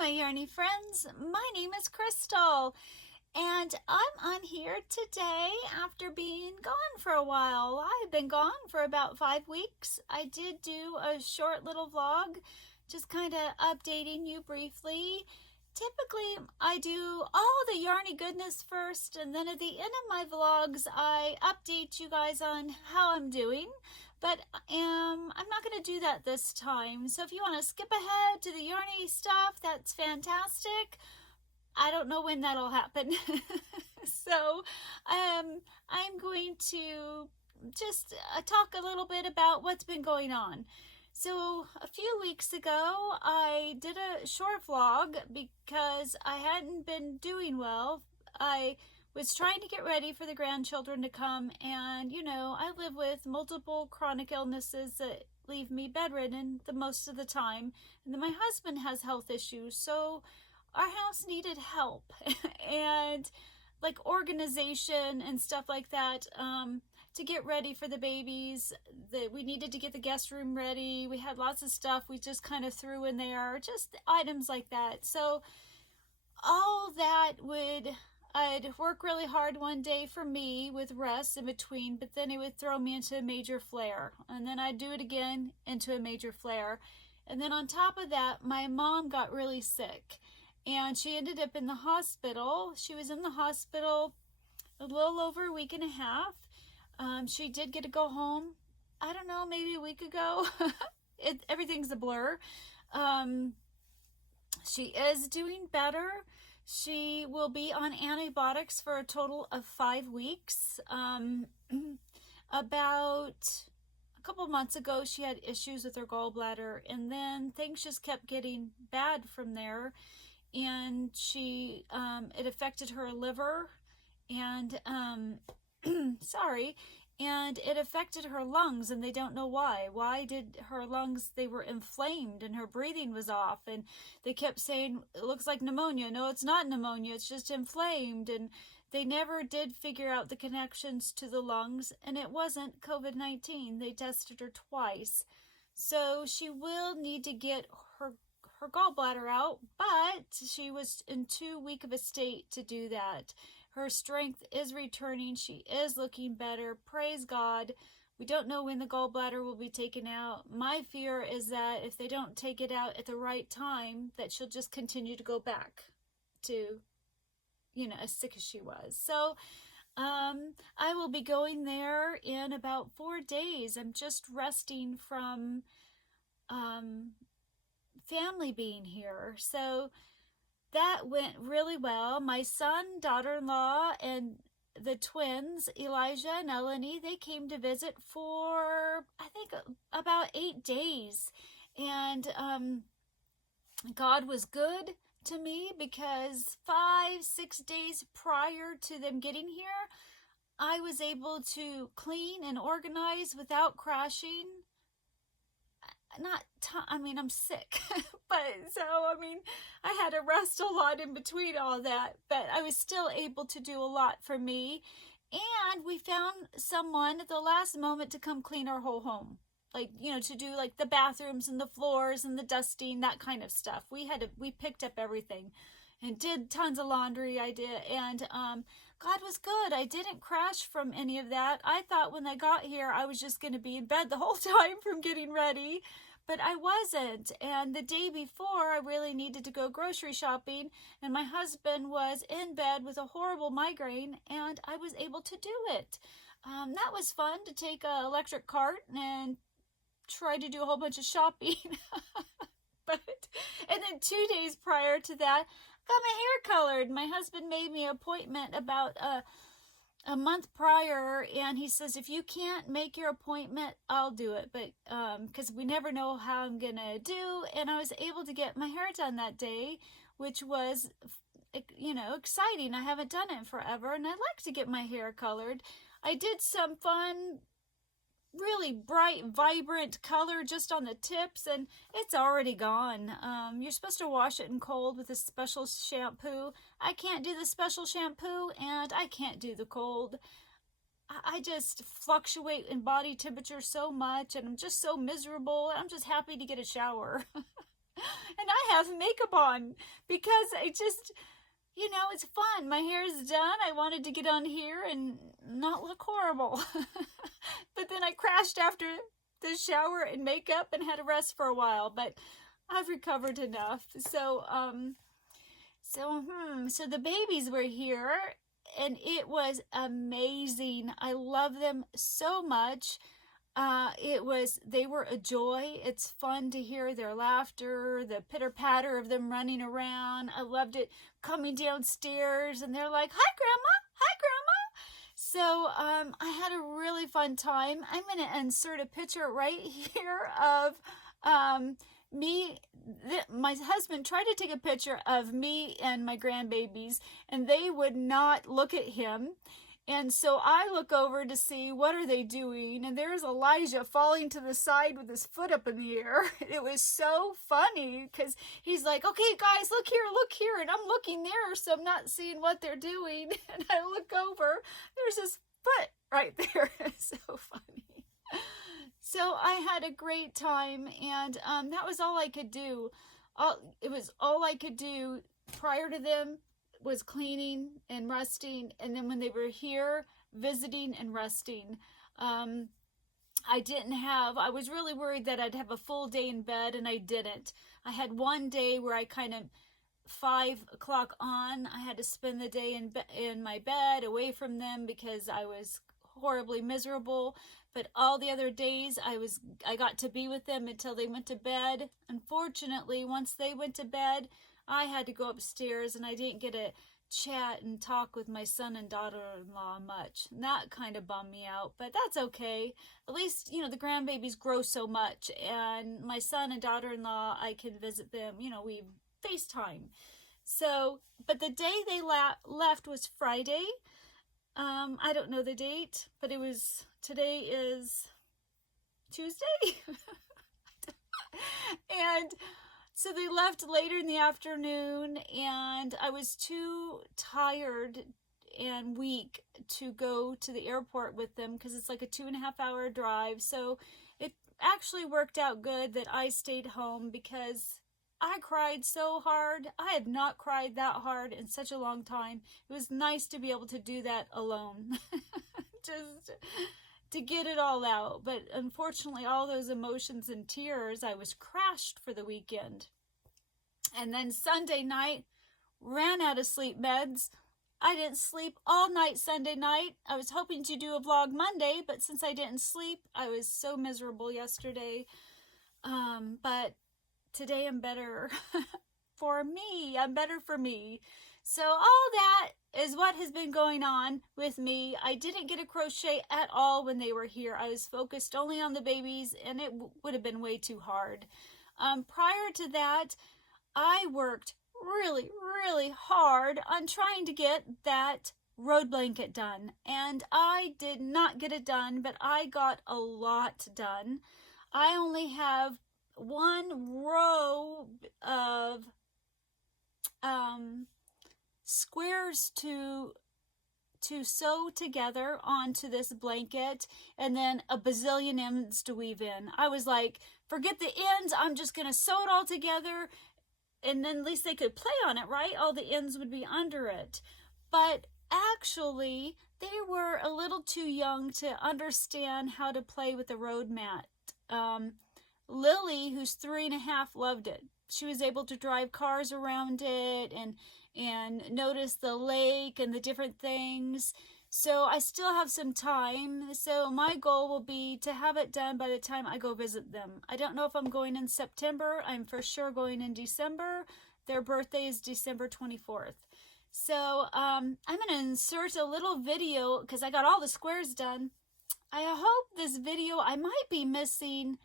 my yarny friends. My name is Crystal, and I'm on here today after being gone for a while. I've been gone for about 5 weeks. I did do a short little vlog, just kind of updating you briefly. Typically, I do all the yarny goodness first, and then at the end of my vlogs, I update you guys on how I'm doing. But I'm not going to do that this time. So if you want to skip ahead to the yarny stuff, that's fantastic. I don't know when that'll happen. So I'm going to just talk a little bit about what's been going on. So a few weeks ago, I did a short vlog because I hadn't been doing well. I was trying to get ready for the grandchildren to come, and you know, I live with multiple chronic illnesses that leave me bedridden the most of the time, and then my husband has health issues, so our house needed help and like organization and stuff like that, to get ready for the babies. We needed to get the guest room ready. We had lots of stuff we just kind of threw in there, just items like that. So all that I'd work really hard one day for me with rest in between, but then it would throw me into a major flare. And then I'd do it again into a major flare. And then on top of that, my mom got really sick and she ended up in the hospital. She was in the hospital a little over a week and a half. She did get to go home, I don't know, maybe a week ago. Everything's a blur. She is doing better. She will be on antibiotics for a total of 5 weeks. About a couple months ago, she had issues with her gallbladder, and then things just kept getting bad from there. And she, it affected her liver, and sorry, and it affected her lungs, and they don't know why. Why did her lungs, they were inflamed and her breathing was off, and they kept saying, it looks like pneumonia. No, it's not pneumonia, it's just inflamed. And they never did figure out the connections to the lungs, and it wasn't COVID-19. They tested her twice. So she will need to get her gallbladder out, but she was in too weak of a state to do that. Her strength is returning. She is looking better. Praise God. We don't know when the gallbladder will be taken out. My fear is that if they don't take it out at the right time, that she'll just continue to go back to, you know, as sick as she was. So I will be going there in about 4 days. I'm just resting from family being here. So that went really well. My son, daughter-in-law, and the twins, Elijah and Eleni, they came to visit for, I think, about 8 days. And God was good to me because 5-6 days prior to them getting here, I was able to clean and organize without crashing. I'm sick, but so, I had to rest a lot in between all that, but I was still able to do a lot for me. And we found someone at the last moment to come clean our whole home. Like, you know, to do like the bathrooms and the floors and the dusting, that kind of stuff. We picked up everything and did tons of laundry. I did. And, God was good. I didn't crash from any of that. I thought when I got here, I was just going to be in bed the whole time from getting ready, but I wasn't. And the day before, I really needed to go grocery shopping, and my husband was in bed with a horrible migraine, and I was able to do it. That was fun, to take an electric cart and try to do a whole bunch of shopping. And then 2 days prior to that, got my hair colored. My husband made me an appointment about a month prior, and he says, if you can't make your appointment, I'll do it, but because we never know how I'm gonna do. And I was able to get my hair done that day, which was, you know, exciting. I haven't done it in forever, and I'd like to get my hair colored. I did some fun, really bright, vibrant color just on the tips, and it's already gone. You're supposed to wash it in cold with a special shampoo. I can't do the special shampoo, and I can't do the cold. I just fluctuate in body temperature so much, and I'm just so miserable. I'm just happy to get a shower. And I have makeup on because I just, you know, it's fun. My hair is done. I wanted to get on here and not look horrible. But then I crashed after the shower and makeup and had to rest for a while, but I've recovered enough. So the babies were here and it was amazing. I love them so much. They were a joy. It's fun to hear their laughter, the pitter patter of them running around. I loved it coming downstairs and they're like, "Hi, Grandma. Hi, Grandma." So, I had a really fun time. I'm going to insert a picture right here of, my husband tried to take a picture of me and my grandbabies and they would not look at him. And so I look over to see what are they doing, and there's Elijah falling to the side with his foot up in the air. It was so funny because he's like, "Okay, guys, look here," and I'm looking there, so I'm not seeing what they're doing. And I look over, there's his foot right there. It's so funny. So I had a great time, and that was all I could do. It was all I could do prior to them was cleaning and resting, and then when they were here, visiting and resting. I was really worried that I'd have a full day in bed, and I didn't. I had one day where I kind of 5 o'clock on, I had to spend the day in my bed away from them because I was horribly miserable. But all the other days I got to be with them until they went to bed. Unfortunately, once they went to bed, I had to go upstairs and I didn't get to chat and talk with my son and daughter-in-law much. And that kind of bummed me out, but that's okay. At least, you know, the grandbabies grow so much, and my son and daughter-in-law, I can visit them. You know, we FaceTime. So, but the day they left was Friday. I don't know the date, but today is Tuesday. And so they left later in the afternoon, and I was too tired and weak to go to the airport with them because it's like a 2.5-hour drive. So it actually worked out good that I stayed home because I cried so hard. I have not cried that hard in such a long time. It was nice to be able to do that alone. Just to get it all out. But unfortunately, all those emotions and tears, I was crashed for the weekend. And then Sunday night, ran out of sleep meds. I didn't sleep all night Sunday night. I was hoping to do a vlog Monday, but since I didn't sleep, I was so miserable yesterday. But today I'm better for me. I'm better for me. So all that is what has been going on with me. I didn't get a crochet at all when they were here. I was focused only on the babies, and it would have been way too hard. Prior to that, I worked really, really hard on trying to get that road blanket done. And I did not get it done, but I got a lot done. I only have one row of squares to sew together onto this blanket, and then a bazillion ends to weave in. I was like, forget the ends, I'm just gonna sew it all together, and then at least they could play on it, right? All the ends would be under it. But actually, they were a little too young to understand how to play with the road mat. Lily, who's 3.5, loved it. She was able to drive cars around it and notice the lake and the different things. So I still have some time. So my goal will be to have it done by the time I go visit them. I don't know if I'm going in September. I'm for sure going in December. Their birthday is December 24th. So I'm going to insert a little video because I got all the squares done. I hope this video, I might be missing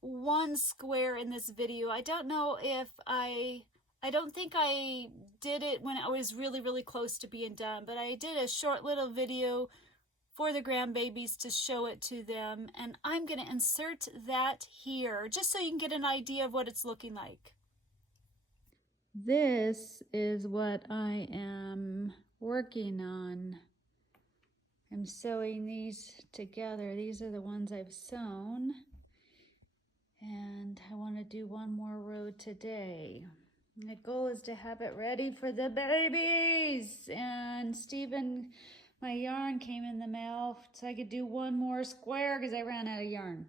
one square in this video. I don't know if I don't think I did it when I was really, really close to being done, but I did a short little video for the grandbabies to show it to them, and I'm going to insert that here just so you can get an idea of what it's looking like. This is what I am working on. I'm sewing these together. These are the ones I've sewn. And I want to do one more row today. The goal is to have it ready for the babies. And Stephen, my yarn came in the mail so I could do one more square because I ran out of yarn.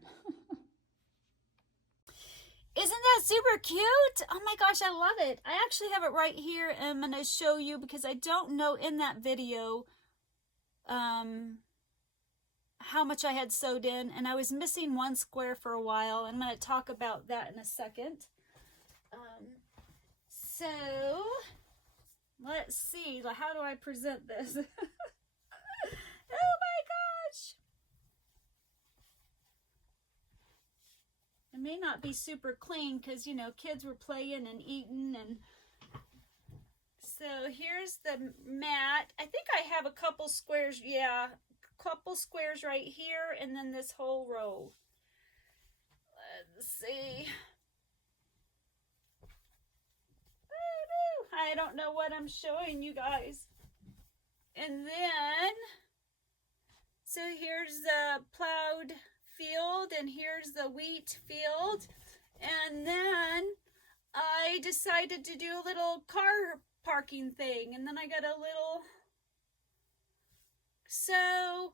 Isn't that super cute? Oh my gosh, I love it. I actually have it right here and I'm going to show you because I don't know in that video how much I had sewed in, and I was missing one square for a while. I'm going to talk about that in a second. So let's see, how do I present this? Oh my gosh. It may not be super clean because, you know, kids were playing and eating. And so here's the mat. I think I have a couple squares. Yeah, a couple squares right here and then this whole row. Let's see. I don't know what I'm showing you guys. And then, so here's the plowed field and here's the wheat field. And then I decided to do a little car parking thing. And then I got a little, so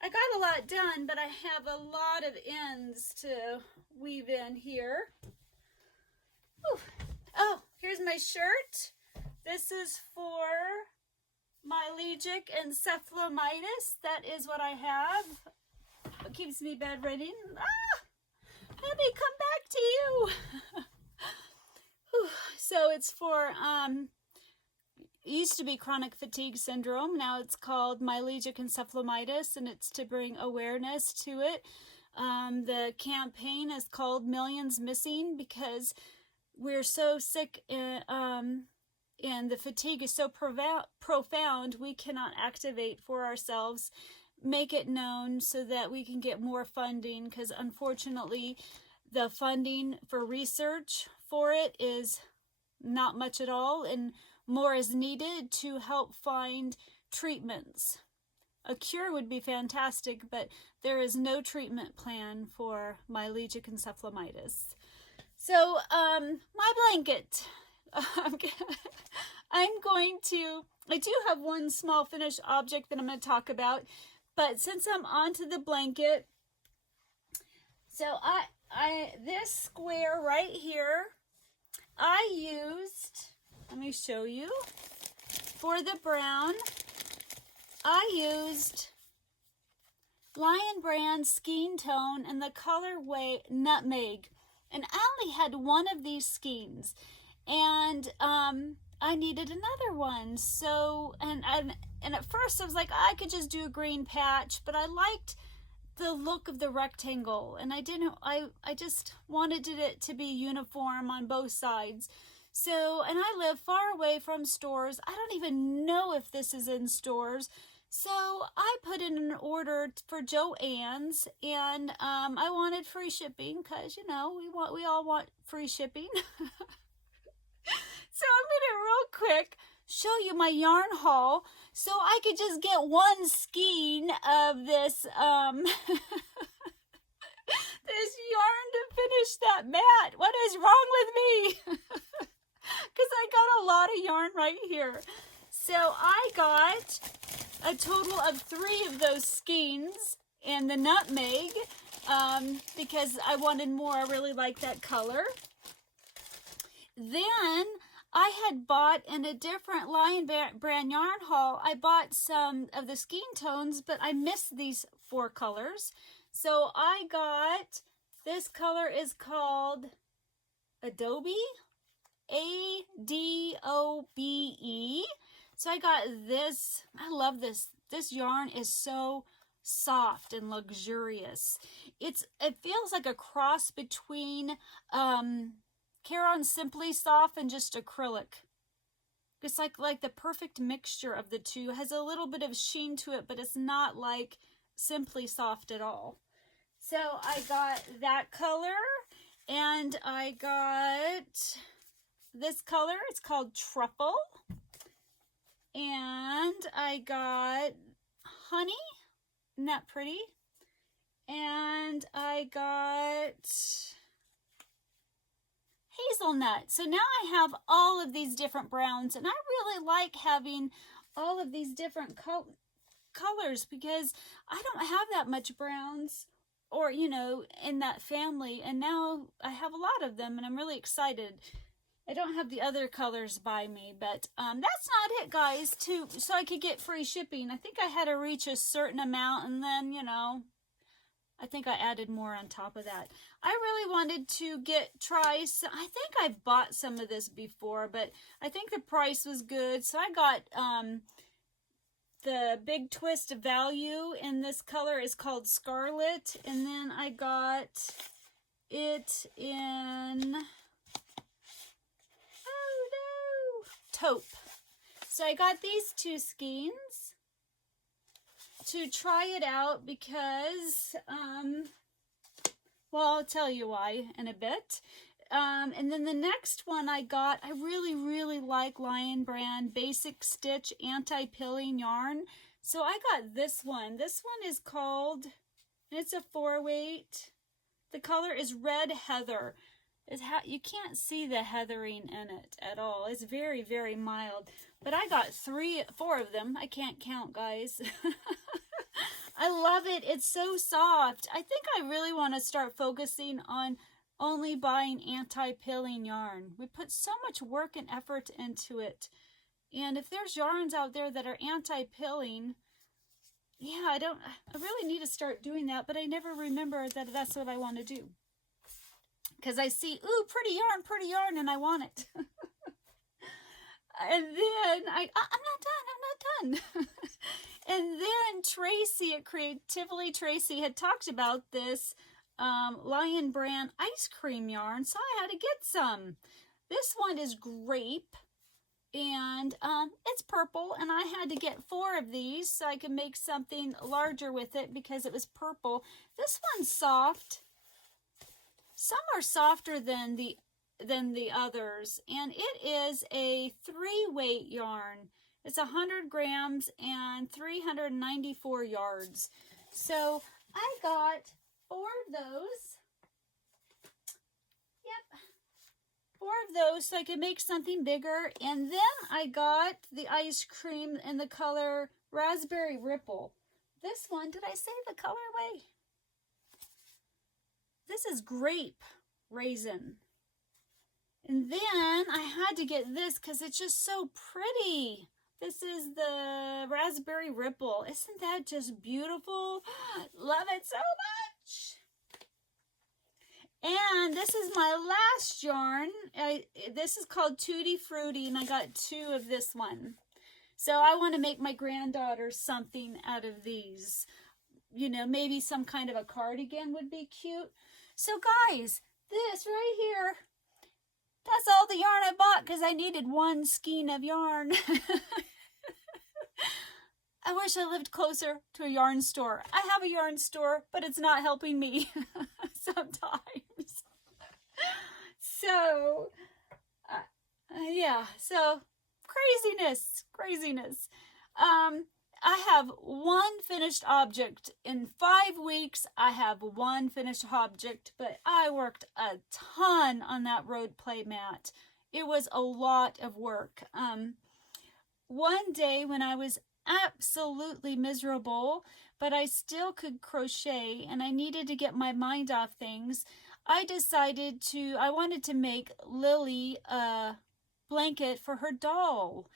I got a lot done, but I have a lot of ends to weave in here. Whew. Oh, here's my shirt. This is for myalgic encephalitis. That is what I have. It keeps me bedridden. Ah! Let me come back to you. So it's for, it used to be chronic fatigue syndrome. Now it's called myalgic encephalitis, and it's to bring awareness to it. The campaign is called Millions Missing because we're so sick and the fatigue is so profound, we cannot activate for ourselves, make it known so that we can get more funding, because unfortunately the funding for research for it is not much at all, and more is needed to help find treatments. A cure would be fantastic, but there is no treatment plan for myalgic encephalitis. So, my blanket. I do have one small finished object that I'm going to talk about, but since I'm onto the blanket, so this square right here, I used, let me show you, for the brown, I used Lion Brand Skein Tone and the colorway Nutmeg. And I only had one of these skeins, and I needed another one. So, and at first I was like, I could just do a green patch, but I liked the look of the rectangle, and I just wanted it to be uniform on both sides. So, and I live far away from stores. I don't even know if this is in stores. So I put in an order for Joann's, and I wanted free shipping because, you know, we all want free shipping. So I'm going to real quick show you my yarn haul so I could just get one skein of this this yarn to finish that mat. What is wrong with me? Because I got a lot of yarn right here. So I got a total of 3 of those skeins and the nutmeg because I wanted more. I really like that color. Then I had bought in a different Lion Brand yarn haul, I bought some of the skein tones, but I missed these 4 colors. So I got, this color is called Adobe, A-D-O-B-E. So I got this. I love this. This yarn is so soft and luxurious. It feels like a cross between Caron Simply Soft and just acrylic. It's like the perfect mixture of the two. It has a little bit of sheen to it, but it's not like Simply Soft at all. So I got that color, and I got this color. It's called Truffle. And I got Honey. Isn't that pretty? And I got hazelnut. So now I have all of these different browns, and I really like having all of these different colors because I don't have that much browns or, you know, in that family, and now I have a lot of them and I'm really excited. I don't have the other colors by me, but that's not it, guys. So I could get free shipping, I think I had to reach a certain amount, and then, you know, I think I added more on top of that. I really wanted to try some. I think I bought some of this before, but I think the price was good, so I got the Big Twist Value, and this color is called Scarlet, and then I got it in, oh no, Taupe. So I got these two skeins to try it out because, well, I'll tell you why in a bit. And then the next one I got, I really like Lion Brand Basic Stitch Anti-Pilling Yarn. So I got this one. This one is called, and it's a 4-weight. The color is Red Heather. You can't see the heathering in it at all. It's very mild. But I got 4 of them. I can't count, guys. I love it. It's so soft. I think I really want to start focusing on only buying anti-pilling yarn. We put so much work and effort into it. And if there's yarns out there that are anti-pilling, yeah, I really need to start doing that, but I never remember that that's what I want to do. Because I see, ooh, pretty yarn, and I want it. And then I'm not done. And then Tracy at Creatively Tracy had talked about this Lion Brand ice cream yarn, so I had to get some. This one is grape, and it's purple, and I had to get 4 of these so I could make something larger with it because it was purple. This one's soft. Some are softer than the others, and it is a 3-weight yarn. It's 100 grams and 394 yards. So I got 4 of those. Yep. 4 of those so I could make something bigger. And then I got the ice cream in the color Raspberry Ripple. This one, did I say the colorway? This is Grape Raisin. And then I had to get this because it's just so pretty. This is the Raspberry Ripple. Isn't that just beautiful? Love it so much. And this is my last yarn. This is called Tutti Frutti, and I got 2 of this one. So I want to make my granddaughter something out of these. You know, maybe some kind of a cardigan would be cute. So guys, this right here, that's all the yarn I bought because I needed 1 skein of yarn. I wish I lived closer to a yarn store. I have a yarn store, but it's not helping me sometimes. So, yeah, so craziness. I have 1 finished object. In 5 weeks, I have 1 finished object, but I worked a ton on that road play mat. It was a lot of work. One day when I was absolutely miserable, but I still could crochet and I needed to get my mind off things, I decided I wanted to make Lily a blanket for her doll.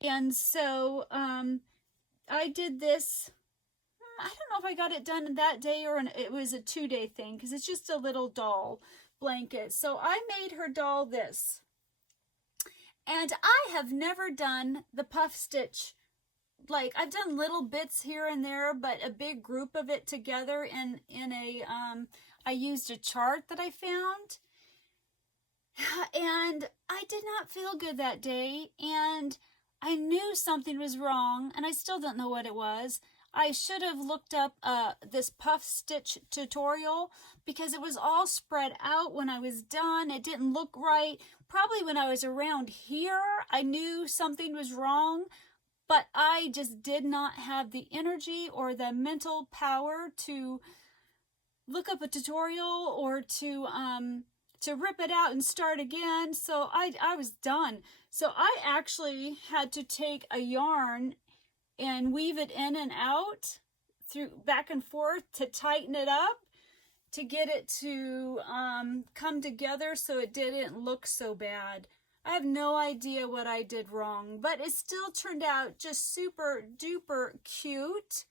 And so, I did this. I don't know if I got it done that day or it was a 2-day thing because it's just a little doll blanket. So I made her doll this. And I have never done the puff stitch. Like, I've done little bits here and there, but a big group of it together I used a chart that I found. And I did not feel good that day, and I knew something was wrong, and I still don't know what it was. I should have looked up this puff stitch tutorial because it was all spread out when I was done. It didn't look right. Probably when I was around here, I knew something was wrong, but I just did not have the energy or the mental power to look up a tutorial or to to rip it out and start again. So I was done. So I actually had to take a yarn and weave it in and out through back and forth to tighten it up, to get it to come together so it didn't look so bad. I have no idea what I did wrong, but it still turned out just super duper cute.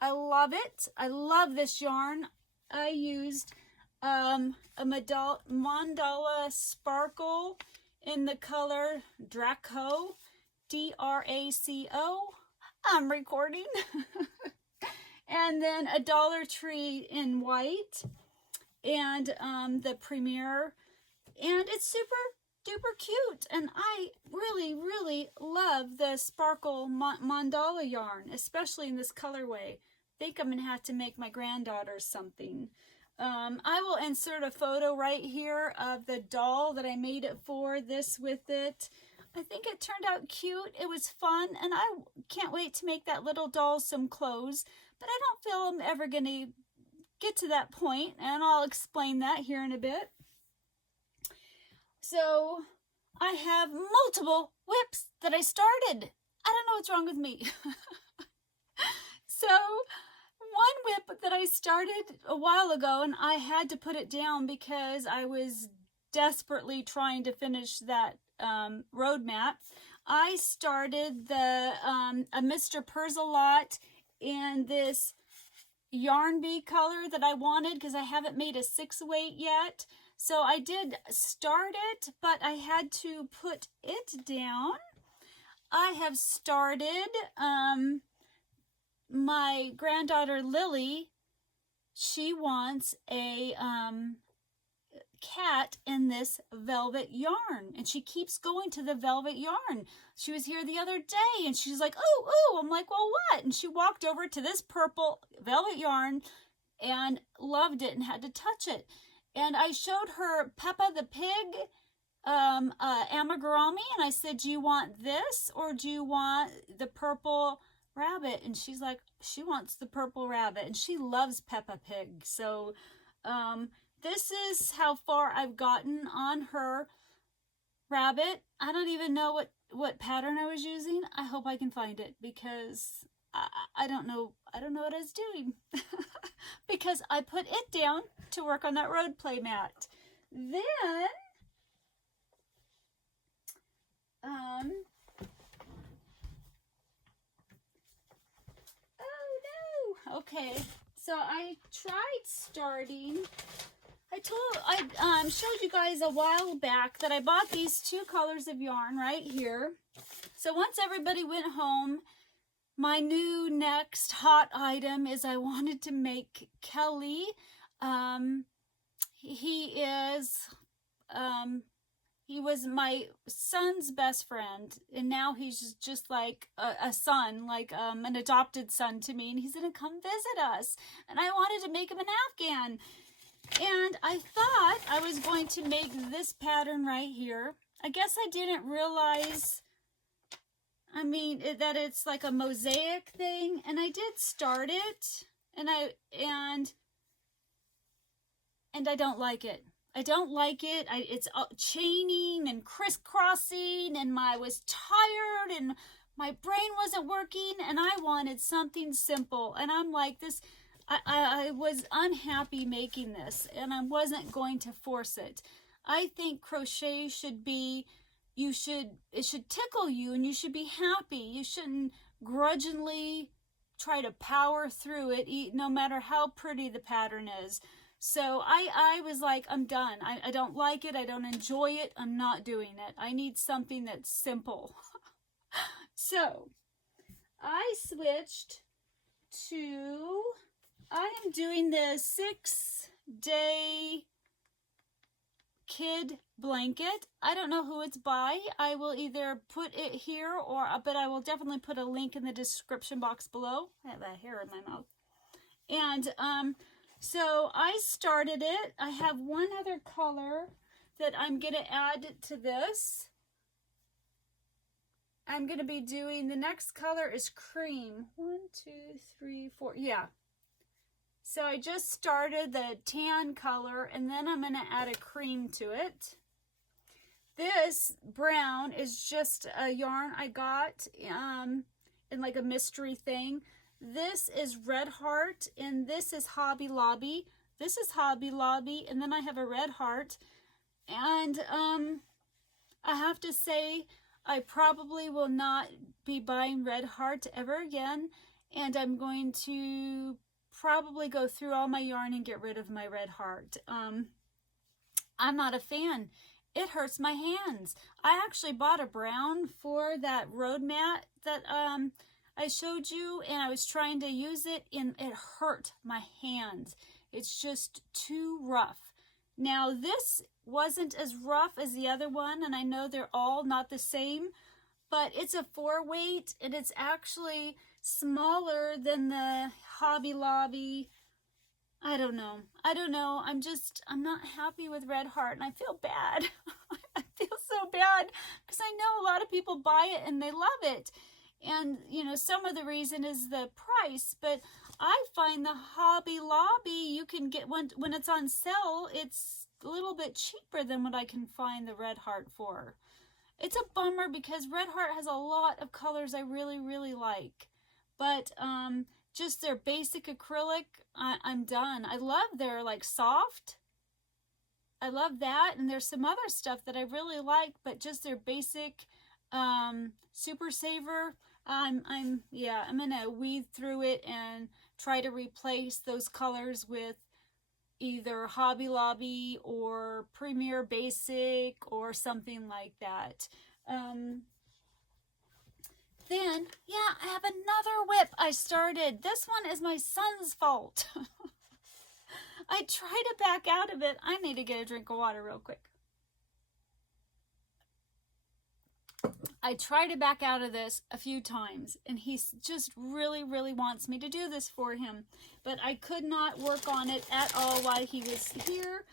I love it. I love this yarn. I used a mandala sparkle in the color Draco, D-R-A-C-O. I'm recording. And then a Dollar Tree in white, and the Premier, and it's super duper cute. And I really love the sparkle mandala yarn, especially in this colorway. I think I'm gonna have to make my granddaughters something. I will insert a photo right here of the doll that I made it for, this with it. I think it turned out cute. It was fun, and I can't wait to make that little doll some clothes. But I don't feel I'm ever going to get to that point, and I'll explain that here in a bit. So I have multiple WIPs that I started. I don't know what's wrong with me. So one WIP that I started a while ago, and I had to put it down because I was desperately trying to finish that roadmap. I started the a Mr. Purrsalot in this yarn bee color that I wanted because I haven't made a 6-weight yet. So I did start it, but I had to put it down. I have started my granddaughter Lily. She wants a cat in this velvet yarn, and she keeps going to the velvet yarn. She was here the other day and she's like, oh, I'm like, well, what? And she walked over to this purple velvet yarn and loved it and had to touch it. And I showed her Peppa the Pig amigurumi, and I said, do you want this or do you want the purple rabbit? And she's like, she wants the purple rabbit, and she loves Peppa Pig. So this is how far I've gotten on her rabbit. I don't even know what pattern I was using. I hope I can find it because I don't know what I was doing. Because I put it down to work on that road play mat. Then oh no. Okay. So I tried starting. I showed you guys a while back that I bought these 2 colors of yarn right here. So once everybody went home, my new next hot item is I wanted to make Kelly. He was my son's best friend, and now he's just like a son, like an adopted son to me, and he's gonna come visit us. And I wanted to make him an Afghan. And I thought I was going to make this pattern right here. I guess I didn't realize, that it's like a mosaic thing. And I did start it, and I don't like it. I don't like it. It's chaining and crisscrossing, and I was tired, and my brain wasn't working, and I wanted something simple. And I'm like, this. I was unhappy making this, and I wasn't going to force it. I think crochet should be, it should tickle you, and you should be happy. You shouldn't grudgingly try to power through it, no matter how pretty the pattern is. So I was like, I'm done. I don't like it. I don't enjoy it. I'm not doing it. I need something that's simple. So I switched to, I am doing the 6-day kid blanket. I don't know who it's by. I will either put it here but I will definitely put a link in the description box below. I have a hair in my mouth. And so I started it. I have one other color that I'm going to add to this. I'm going to be doing, the next color is cream. 1, 2, 3, 4. Yeah. So I just started the tan color, and then I'm going to add a cream to it. This brown is just a yarn I got in like a mystery thing. This is Red Heart, and this is Hobby Lobby. This is Hobby Lobby, and then I have a Red Heart. And I have to say, I probably will not be buying Red Heart ever again, and I'm going to probably go through all my yarn and get rid of my Red Heart. I'm not a fan. It hurts my hands. I actually bought a brown for that road mat that I showed you, and I was trying to use it, and it hurt my hands. It's just too rough. Now this wasn't as rough as the other one, and I know they're all not the same, but it's a 4-weight, and it's actually smaller than the Hobby Lobby. I don't know. I'm not happy with Red Heart, and I feel bad. I feel so bad because I know a lot of people buy it and they love it. And, you know, some of the reason is the price, but I find the Hobby Lobby, you can get when it's on sale, it's a little bit cheaper than what I can find the Red Heart for. It's a bummer because Red Heart has a lot of colors I really, really like. But just their basic acrylic, I'm done. I love their like soft. I love that, and there's some other stuff that I really like, but just their basic Super Saver, I'm gonna weed through it and try to replace those colors with either Hobby Lobby or Premier Basic or something like that. Then, yeah, I have another WIP I started. This one is my son's fault. I tried to back out of it. I need to get a drink of water real quick. I tried to back out of this a few times, and he just really, really wants me to do this for him. But I could not work on it at all while he was here,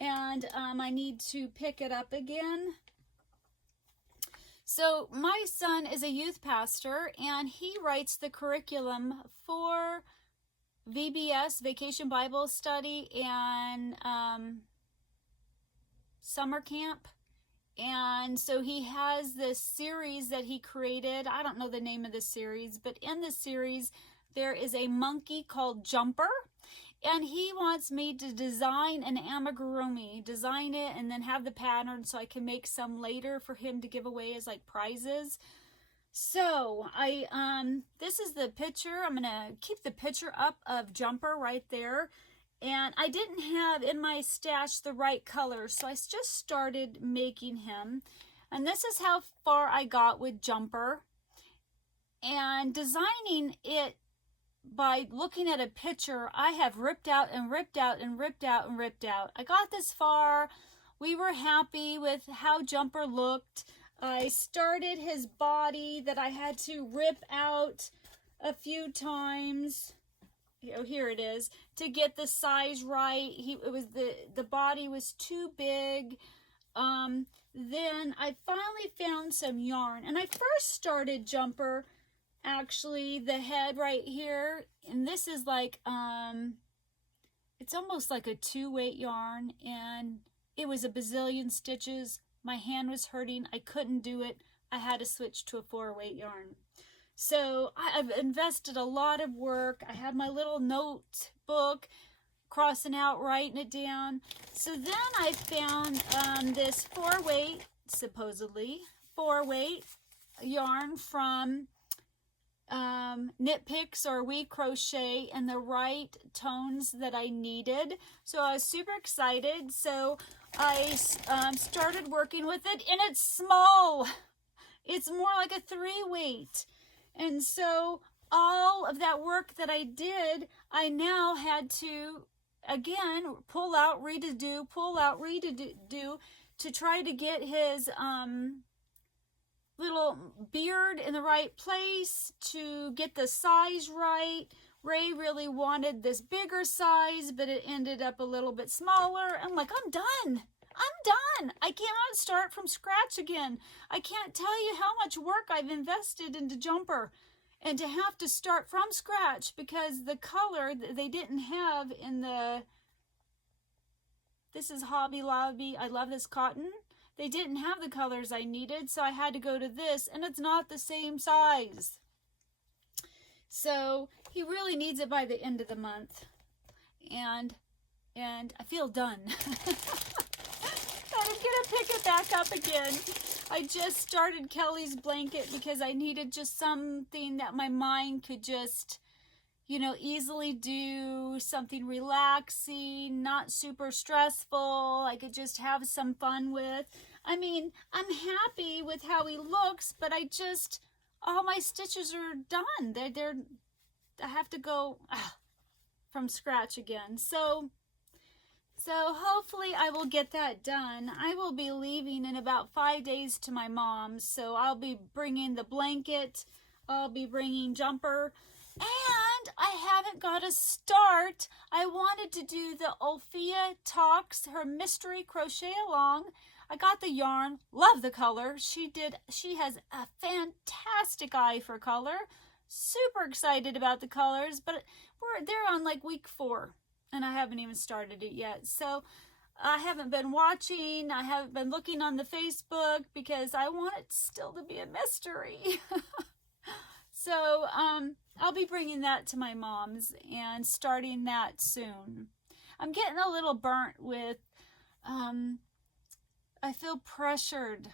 and I need to pick it up again. So my son is a youth pastor, and he writes the curriculum for VBS, Vacation Bible Study, and summer camp. And so he has this series that he created. I don't know the name of the series, but in the series there is a monkey called Jumper, and he wants me to design an amigurumi, design it and then have the pattern so I can make some later for him to give away as like prizes. So this is the picture. I'm gonna keep the picture up of Jumper right there. And I didn't have in my stash the right color, so I just started making him. And this is how far I got with Jumper. And designing it by looking at a picture, I have ripped out and ripped out and ripped out and ripped out. I got this far. We were happy with how Jumper looked. I started his body that I had to rip out a few times. Oh, here it is, to get the size right. The body was too big. Then I finally found some yarn, and I first started Jumper, actually the head right here, and this is like it's almost like a 2-weight yarn, and it was a bazillion stitches. My hand was hurting. I couldn't do it. I had to switch to a 4-weight yarn. So I've invested a lot of work. I have my little notebook, crossing out, writing it down. So then I found this 4-weight, supposedly 4-weight yarn from Knit Picks or We Crochet, and the right tones that I needed. So I was super excited. So I started working with it, and it's small. It's more like a 3-weight. And so all of that work that I did, I now had to, again, pull out, redo, pull out, redo, to try to get his little beard in the right place, to get the size right. Ray really wanted this bigger size, but it ended up a little bit smaller. I'm like, I'm done. I'm done. I cannot start from scratch again. I can't tell you how much work I've invested into Jumper. and to have to start from scratch because the color they didn't have in the, this is Hobby Lobby, I love this cotton. They didn't have the colors I needed, so I had to go to this, and it's not the same size. So he really needs it by the end of the month. And I feel done. I'm gonna pick it back up again. I just started Kelly's blanket because I needed just something that my mind could just, you know, easily do, something relaxing, not super stressful. I could just have some fun with. I mean, I'm happy with how he looks, but I just, all my stitches are done. I have to go from scratch again. So hopefully I will get that done. I will be leaving in about 5 days to my mom's, so I'll be bringing the blanket, I'll be bringing jumper, and I haven't got a start. I wanted to do the Ophia Talks, her mystery crochet along. I got the yarn, love the color. She has a fantastic eye for color. Super excited about the colors, but they're on like week 4. And I haven't even started it yet. So I haven't been watching. I haven't been looking on the Facebook because I want it still to be a mystery. So I'll be bringing that to my mom's and starting that soon. I'm getting a little burnt with, I feel pressured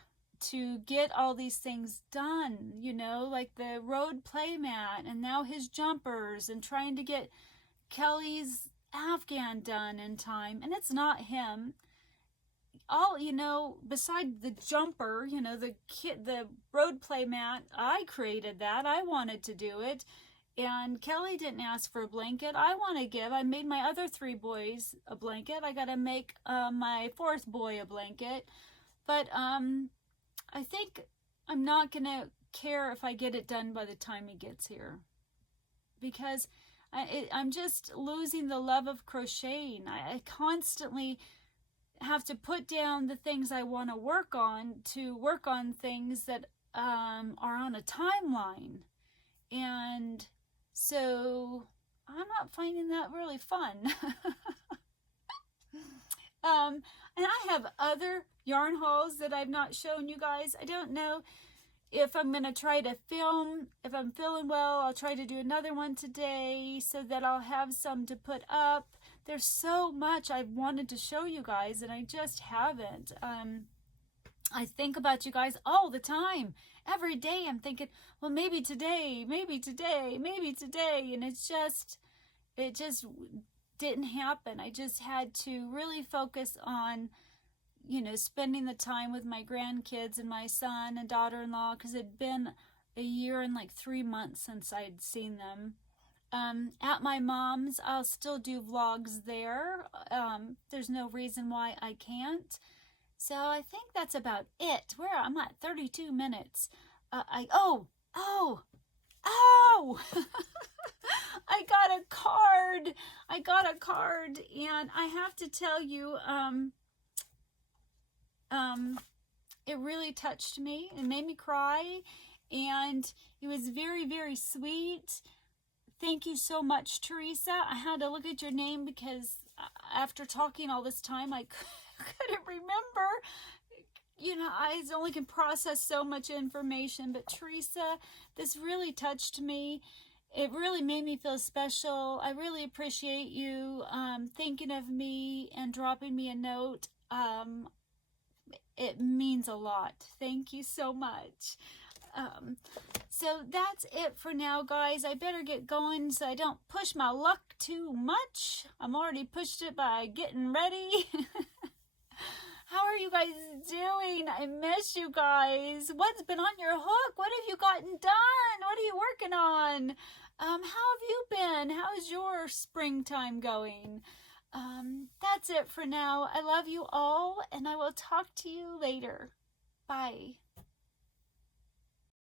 to get all these things done, you know, like the road playmat and now his jumpers and trying to get Kelly's Afghan done in time, and it's not him. All, you know, beside the jumper, you know, the road play mat, I created that. I wanted to do it, and Kelly didn't ask for a blanket. I want to give. I made my other 3 boys a blanket. I got to make my 4th boy a blanket, but I think I'm not gonna care if I get it done by the time he gets here, because I'm just losing the love of crocheting. I constantly have to put down the things I want to work on things that are on a timeline. And so I'm not finding that really fun. And I have other yarn hauls that I've not shown you guys. I don't know if I'm going to try to film. If I'm feeling well, I'll try to do another one today so that I'll have some to put up. There's so much I've wanted to show you guys and I just haven't. I think about you guys all the time. Every day I'm thinking, well, maybe today, maybe today, maybe today. And it just didn't happen. I just had to really focus on, you know, spending the time with my grandkids and my son and daughter-in-law, because it'd been a year and like 3 months since I'd seen them. At my mom's, I'll still do vlogs there. There's no reason why I can't. So I think that's about it. I'm at 32 minutes. Oh! I got a card. And I have to tell you, it really touched me. It made me cry, and it was very, very sweet. Thank you so much, Teresa. I had to look at your name because after talking all this time, I couldn't remember. You know, I only can process so much information, but Teresa, this really touched me. It really made me feel special. I really appreciate you thinking of me and dropping me a note. It means a lot. Thank you so much. So that's it for now, guys. I better get going so I don't push my luck too much. I'm already pushed it by getting ready. How are you guys doing? I miss you guys. What's been on your hook? What have you gotten done? What are you working on? How have you been? How's your springtime going? That's it for now. I love you all, and I will talk to you later. Bye.